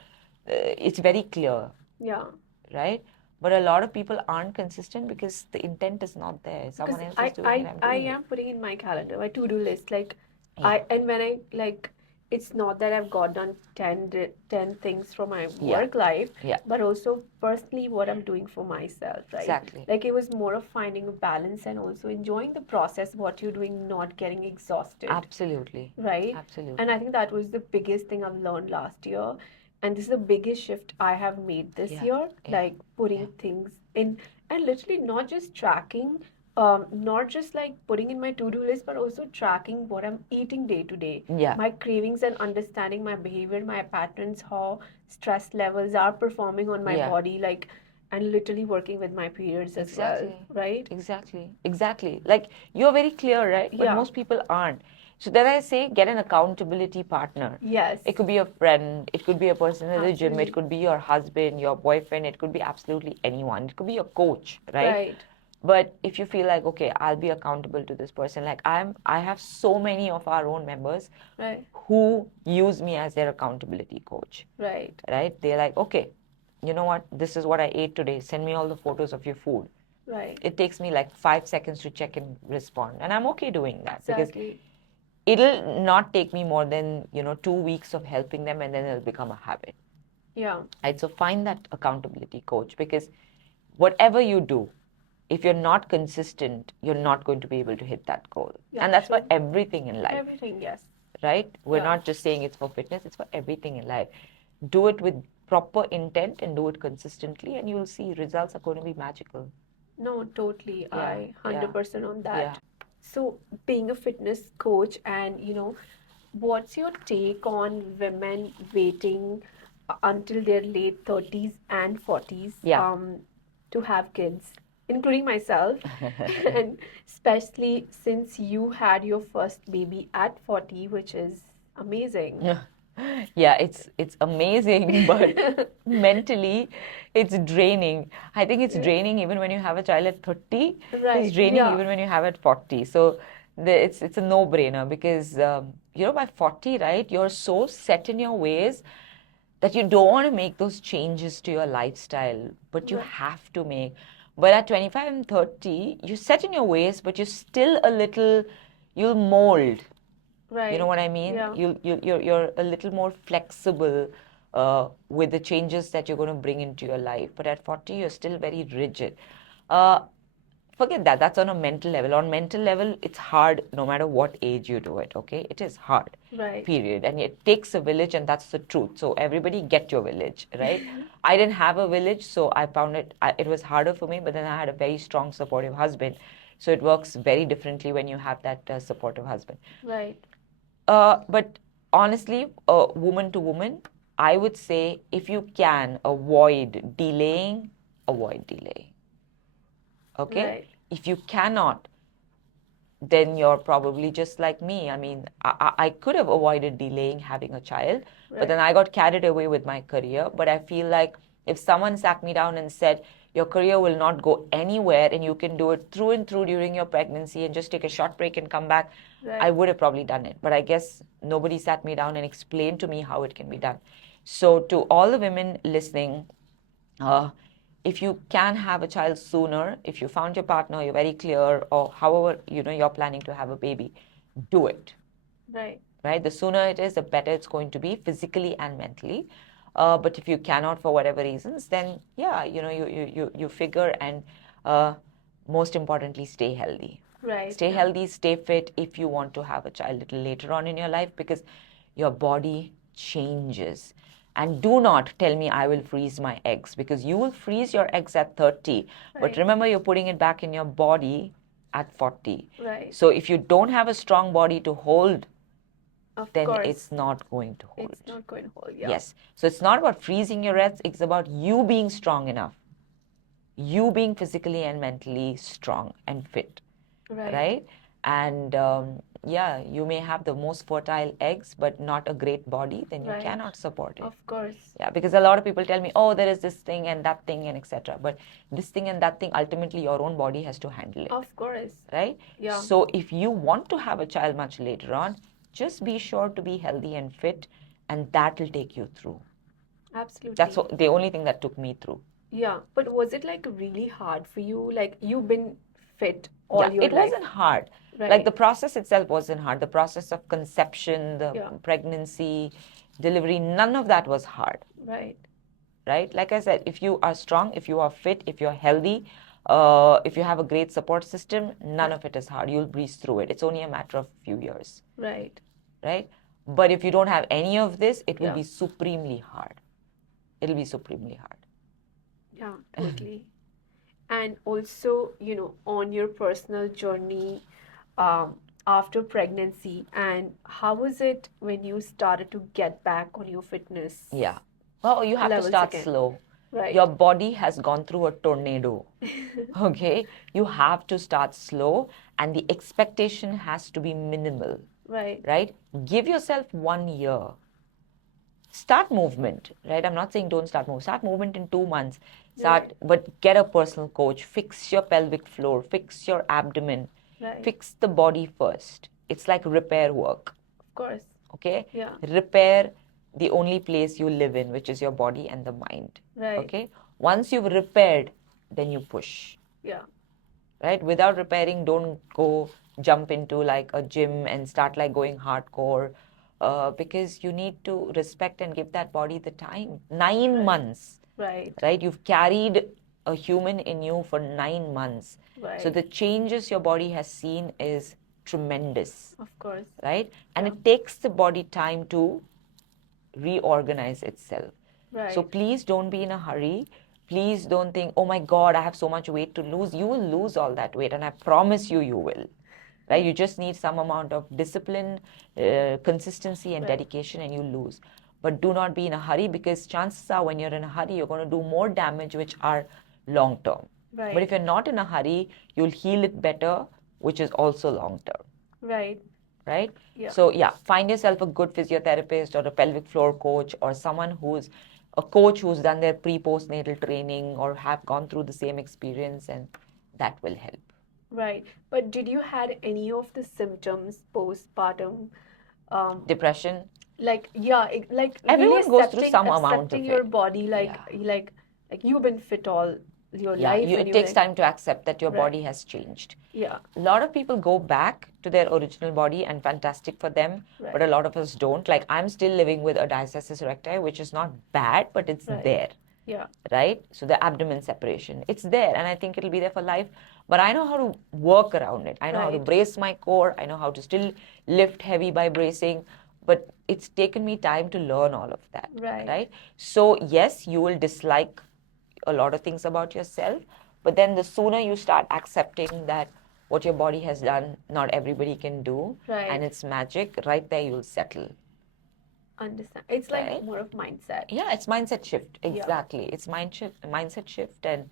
it's very clear. Yeah. Right? But a lot of people aren't consistent because the intent is not there. Someone else is doing it. I am putting in my calendar, my to-do list. It's not that I've got done 10 things for my work life, but also personally what I'm doing for myself, right? Exactly. Like it was more of finding a balance and also enjoying the process, what you're doing, not getting exhausted. Absolutely. Right? Absolutely. And I think that was the biggest thing I've learned last year. And this is the biggest shift I have made this year, like putting things in and literally not just tracking, not just like putting in my to-do list, but also tracking what I'm eating day to day. My cravings and understanding my behavior, my patterns, how stress levels are performing on my body, like, and literally working with my periods as well, right? Exactly. Like you're very clear, right? But most people aren't. So then I say, get an accountability partner. Yes. It could be a friend, it could be a person at the gym, Absolutely. it could be your husband, your boyfriend, it could be absolutely anyone. It could be your coach, right? Right. But if you feel like, okay, I'll be accountable to this person, like I have so many of our own members Right. who use me as their accountability coach, Right. right? They're like, okay, you know what? This is what I ate today. Send me all the photos of your food. Right. It takes me like 5 seconds to check and respond. And I'm okay doing that because Exactly. it'll not take me more than, 2 weeks of helping them, and then it'll become a habit. Yeah. Right? So find that accountability coach, because whatever you do, if you're not consistent, you're not going to be able to hit that goal. Yeah, and that's true. for everything in life. Everything, yes. Right? We're Yeah. not just saying it's for fitness, it's for everything in life. Do it with proper intent and do it consistently, and you'll see results are going to be magical. No, totally. Yeah, I 100% on that. Yeah. So, being a fitness coach, and what's your take on women waiting until their late 30s and 40s Yeah. to have kids, including myself, and especially since you had your first baby at 40, which is amazing. Yeah, it's amazing, but mentally it's draining. I think it's Yeah. draining even when you have a child at 30. Right, It's draining yeah. even when you have at 40. So it's a no-brainer, because by 40, right, you're so set in your ways that you don't want to make those changes to your lifestyle, but you Right. have to make. But at 25 and 30, you're set in your ways, but you're still you'll mold. Right. You know what I mean? Yeah. You're a little more flexible with the changes that you're going to bring into your life. But at 40, you're still very rigid. Uh, Forget that. That's on a mental level. On mental level, it's hard no matter what age you do it, okay? It is hard. Right. Period. And it takes a village, and that's the truth. So everybody get your village, right? I didn't have a village, so I found it was harder for me, but then I had a very strong, supportive husband. So it works very differently when you have that supportive husband. Right. But honestly, woman to woman, I would say if you can avoid delaying, avoid delay. Okay? Right. If you cannot, then you're probably just like me. I mean, I could have avoided delaying having a child, but then I got carried away with my career. But I feel like if someone sat me down and said, your career will not go anywhere and you can do it through and through during your pregnancy and just take a short break and come back, Right. I would have probably done it. But I guess nobody sat me down and explained to me how it can be done. So to all the women listening, if you can have a child sooner, if you found your partner, you're very clear, or however you're planning to have a baby, do it. Right. Right? The sooner it is, the better it's going to be physically and mentally. But if you cannot for whatever reasons, then yeah, you figure, and most importantly, stay healthy. Right. Stay healthy, stay fit if you want to have a child a little later on in your life, because your body changes. And do not tell me I will freeze my eggs, because you will freeze your eggs at 30. But Right. remember, you're putting it back in your body at 40. Right. So if you don't have a strong body to hold, Of then course. it's not going to hold. It's not going to hold, yeah. Yes. So it's not about freezing your eggs, it's about you being strong enough. You being physically and mentally strong and fit. Right? And yeah, you may have the most fertile eggs, but not a great body, then you Right. cannot support it. Of course. Yeah, because a lot of people tell me, oh, there is this thing and that thing and etc. But this thing and that thing, ultimately your own body has to handle it. Of course. Right? Yeah. So if you want to have a child much later on, just be sure to be healthy and fit, and that will take you through. Absolutely. That's the only thing that took me through. Yeah, but was it like really hard for you? Like you've been fit all your it life. wasn't hard. Right. Like the process itself wasn't hard. The process of conception, the Yeah. pregnancy, delivery, none of that was hard. Right. Right? Like I said, if you are strong, if you are fit, if you're healthy, if you have a great support system, none of it is hard. You'll breeze through it. It's only a matter of a few years. Right. Right? But if you don't have any of this, it will Yeah. be supremely hard. It'll be supremely hard. Yeah, totally. And also, on your personal journey after pregnancy, and how was it when you started to get back on your fitness? Yeah. Well, you have to levels start again? slow. Right. Your body has gone through a tornado. Okay? You have to start slow, and the expectation has to be minimal. Right. right? Give yourself 1 year. Start movement, right? I'm not saying don't start movement. Start movement in 2 months. Right. But get a personal coach. Fix your pelvic floor. Fix your abdomen. Right. Fix the body first. It's like repair work, Of course. okay? Yeah. Repair the only place you live in, which is your body and the mind, Right. okay? Once you've repaired, then you push, Yeah. right? Without repairing, don't go jump into like a gym and start like going hardcore, because you need to respect and give that body the time. 9 months, Right. right? You've carried a human in you for 9 months. Right. So the changes your body has seen is tremendous, Of course. right? And Yeah. it takes the body time to reorganize itself. Right. So please don't be in a hurry. Please don't think, oh my God, I have so much weight to lose. You will lose all that weight, and I promise you, you will. Right? You just need some amount of discipline, consistency, and Right. dedication, and you lose. But do not be in a hurry, because chances are when you're in a hurry, you're going to do more damage, which are long term. Right. But if you're not in a hurry, you'll heal it better, which is also long term. Right. Right? Yeah. So yeah, find yourself a good physiotherapist or a pelvic floor coach, or someone who's a coach who's done their pre-postnatal training or have gone through the same experience, and that will help. Right. But did you had any of the symptoms postpartum? Depression, Like, yeah, like really everyone goes through some amount accepting of your it. body, like Yeah. like you've been fit all your Yeah, life, and it you takes like, time to accept that your Right. body has changed. yeah, A lot of people go back to their original body, and fantastic for them, Right. but a lot of us don't. Like, I'm still living with a diastasis recti, which is not bad, but it's Right. there. yeah, Right? So the abdomen separation, it's there, and I think it'll be there for life. But I know how to work around it. I know how to Right. brace my core. I know how to still lift heavy by bracing. But it's taken me time to learn all of that. Right. So yes, you will dislike a lot of things about yourself, but then the sooner you start accepting that what your body has done, not everybody can do, Right. and it's magic, right there you'll settle. Understand. It's like Right. more of mindset. Yeah, it's mindset shift. Yeah. Exactly. It's mindset shift, and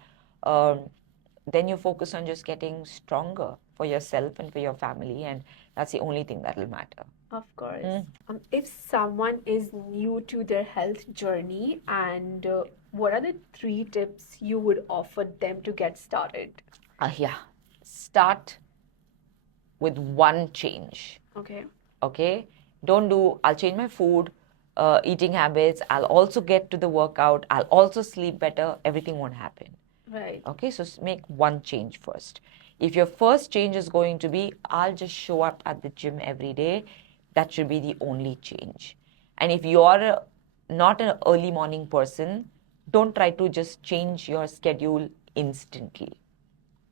then you focus on just getting stronger for yourself and for your family, and that's the only thing that'll matter. Of course. If someone is new to their health journey, and what are the 3 tips you would offer them to get started? Yeah. Start with one change. Okay. Okay? Don't do, I'll change my food, eating habits, I'll also get to the workout, I'll also sleep better. Everything won't happen. Right. Okay, so make one change first. If your first change is going to be, I'll just show up at the gym every day, that should be the only change. And if you're not an early morning person, don't try to just change your schedule instantly.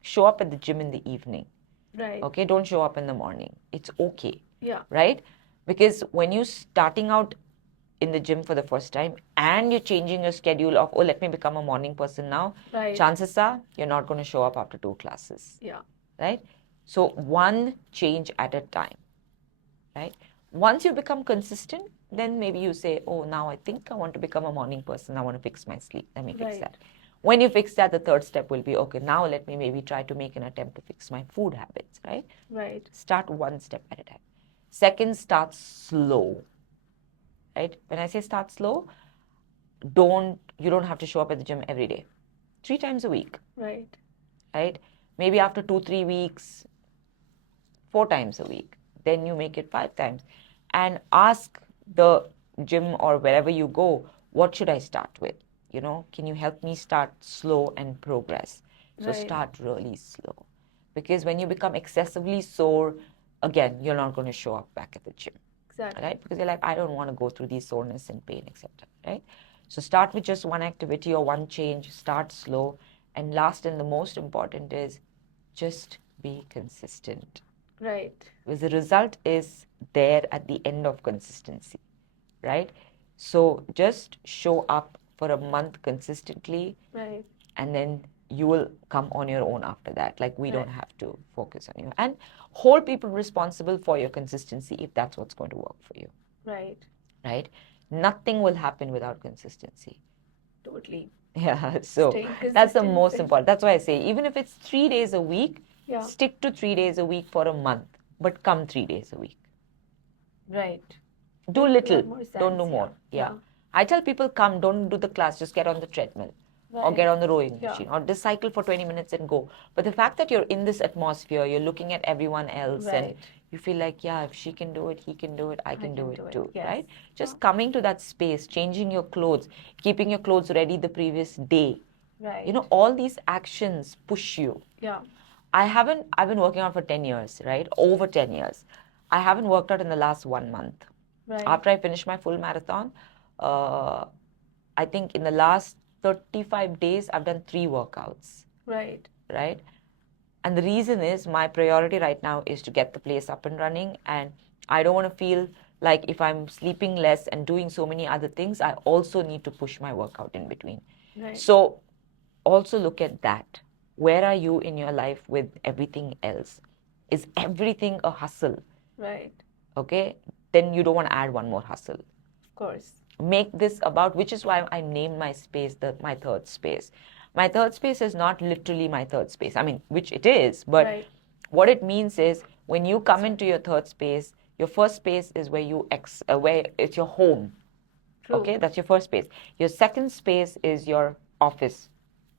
Show up at the gym in the evening. Right. Okay, don't show up in the morning. It's okay. Yeah. Right? Because when you're starting out in the gym for the first time and you're changing your schedule of, oh, let me become a morning person now, Right. chances are you're not going to show up after 2 classes. Yeah. Right? So one change at a time. Right? Once you become consistent, then maybe you say, oh, now I think I want to become a morning person. I want to fix my sleep. Let me fix Right. that. When you fix that, the third step will be, okay, now let me maybe try to make an attempt to fix my food habits, right? Right. Start one step at a time. Second, start slow, right? When I say start slow, you don't have to show up at the gym every day. 3 times a week, Right. right? Maybe after 2-3 weeks, 4 times a week. Then you make it 5 times. And ask the gym or wherever you go, what should I start with? You know, can you help me start slow and progress? So Right. start really slow. Because when you become excessively sore, again, you're not going to show up back at the gym. Exactly. Right? Because you're like, I don't want to go through these soreness and pain, etc. Right? So start with just one activity or one change. Start slow. And last and the most important is just be consistent. Right. Because the result is there at the end of consistency. Right? So just show up for a month consistently. Right. And then you will come on your own after that. Like, we Right. don't have to focus on you. And hold people responsible for your consistency if that's what's going to work for you. Right. Right? Nothing will happen without consistency. Totally. Yeah, so Staying that's the consistent most is- important. That's why I say, even if it's 3 days a week, Yeah. stick to 3 days a week for a month, but come 3 days a week. Right. Do Makes a little, lot more don't do sense. more. Yeah. I tell people, come, don't do the class, just get on the treadmill or Right. get on the rowing Yeah. machine or just cycle for 20 minutes and go. But the fact that you're in this atmosphere, you're looking at everyone else and Right. you feel like, yeah, if she can do it, he can do it, I can do it too, Yes. right? Just coming to that space, changing your clothes, keeping your clothes ready the previous day. Right. You know, all these actions push you. Yeah. I've been working out for 10 years, right? Over 10 years. I haven't worked out in the last 1 month. Right. After I finished my full marathon, uh, I think in the last 35 days, I've done 3 workouts. Right. Right? And the reason is my priority right now is to get the place up and running. And I don't want to feel like if I'm sleeping less and doing so many other things, I also need to push my workout in between. Right. So also look at that. Where are you in your life with everything else? Is everything a hustle? Right. Okay? Then you don't want to add one more hustle. Of course. Make this about, which is why I named my space my third space. My third space is not literally my third space. I mean, which it is, but Right. what it means is when you come into your third space, your first space is where where it's your home. True. Okay, that's your first space. Your second space is your office.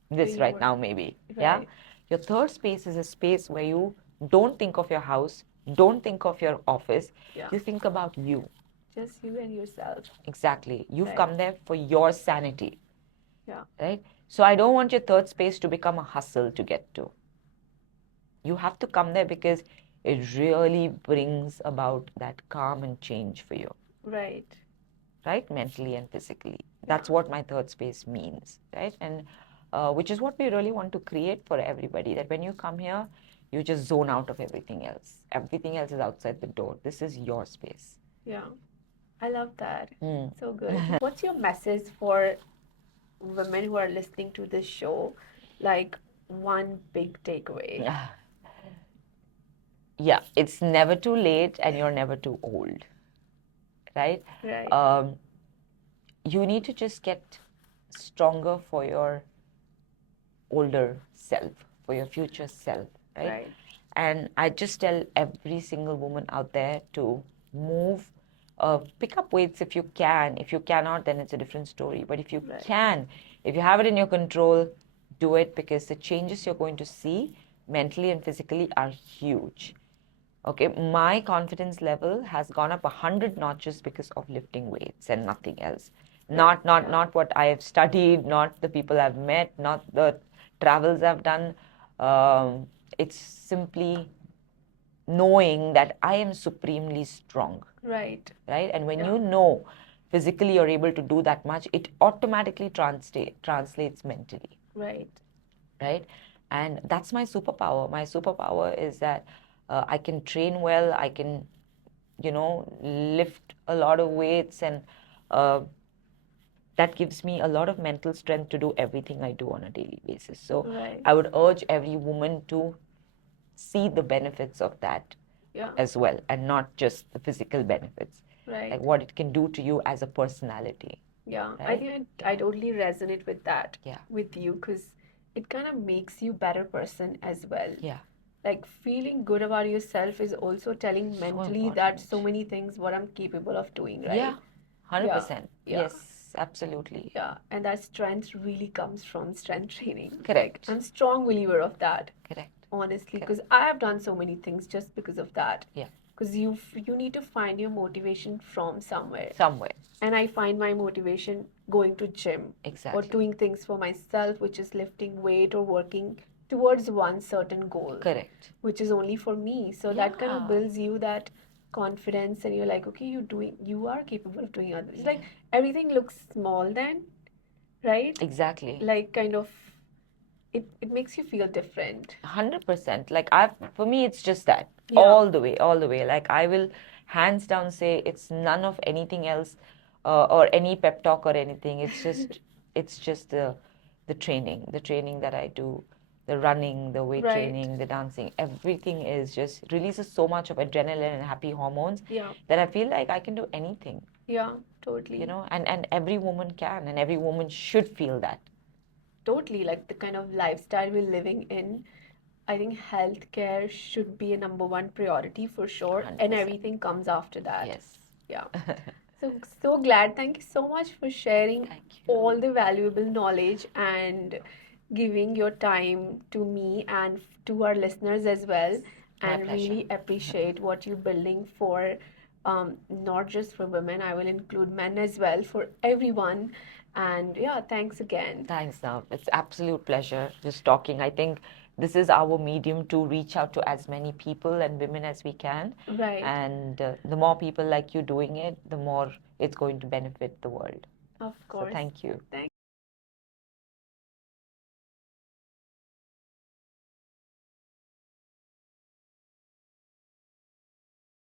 This right now, maybe. Yeah. Right. Your third space is a space where you don't think of your house, don't think of your office. Yeah. You think about you. Just you and yourself. Exactly. You've Right. come there for your sanity. Yeah. Right? So I don't want your third space to become a hustle to get to. You have to come there because it really brings about that calm and change for you. Right. Right? Mentally and physically. That's what my third space means. Right? And which is what we really want to create for everybody, that when you come here, you just zone out of everything else. Everything else is outside the door. This is your space. Yeah. I love that. Mm. So good. What's your message for women who are listening to this show? Like one big takeaway. Yeah, it's never too late and you're never too old. Right? Right. You need to just get stronger for your older self, for your future self, right? Right. And I just tell every single woman out there to move, pick up weights if you can. If you cannot, then it's a different story. But if you Right. can, if you have it in your control, do it, because the changes you're going to see mentally and physically are huge. Okay, my confidence level has gone up 100 notches because of lifting weights and nothing else. Not what I have studied, not the people I've met, not the travels I've done. It's simply knowing that I am supremely strong. Right. Right? And when you know physically you're able to do that much, it automatically translates mentally. Right. Right? And that's my superpower. My superpower is that I can train well, I can, lift a lot of weights, and that gives me a lot of mental strength to do everything I do on a daily basis. So Right. I would urge every woman to see the benefits of that as well, and not just the physical benefits. Right. Like what it can do to you as a personality. Yeah, I Right? think I totally resonate with that. Yeah. With you, because it kind of makes you better person as well. Yeah. Like feeling good about yourself is also telling mentally that important. so many things what I'm capable of doing, right? Yeah, 100%. Yeah. Yes, absolutely. Yeah, and that strength really comes from strength training. Correct. Like, I'm strong believer of that. Correct. Honestly, because I have done so many things just because of that. Yeah. Because you need to find your motivation from somewhere. Somewhere. And I find my motivation going to gym. Exactly. Or doing things for myself, which is lifting weight or working towards one certain goal. Correct. Which is only for me. So that kind of Yeah. builds you that confidence, and you're like, okay, you are capable of doing others. Like everything looks small then, right? Exactly. Like kind of it makes you feel different. 100%. Like for me, it's just that. Yeah. All the way. Like I will hands down say it's none of anything else, or any pep talk or anything. It's just the training that I do, the running, the weight Right. training, the dancing. Everything is just releases so much of adrenaline and happy hormones Yeah. that I feel like I can do anything. Yeah, totally. And every woman can, and every woman should feel that. Totally, like the kind of lifestyle we're living in, I think healthcare should be a number one priority for sure, and 100%. everything comes after that. Yes. Yeah. So glad. Thank you so much for sharing Thank you. all the valuable knowledge and giving your time to me and to our listeners as well. My And pleasure. really appreciate what you're building for, not just for women. I will include men as well, for everyone. And yeah, thanks again. Thanks, Nav. It's absolute pleasure just talking. I think this is our medium to reach out to as many people and women as we can. Right. And the more people like you doing it, the more it's going to benefit the world. Of So course. thank you. Thank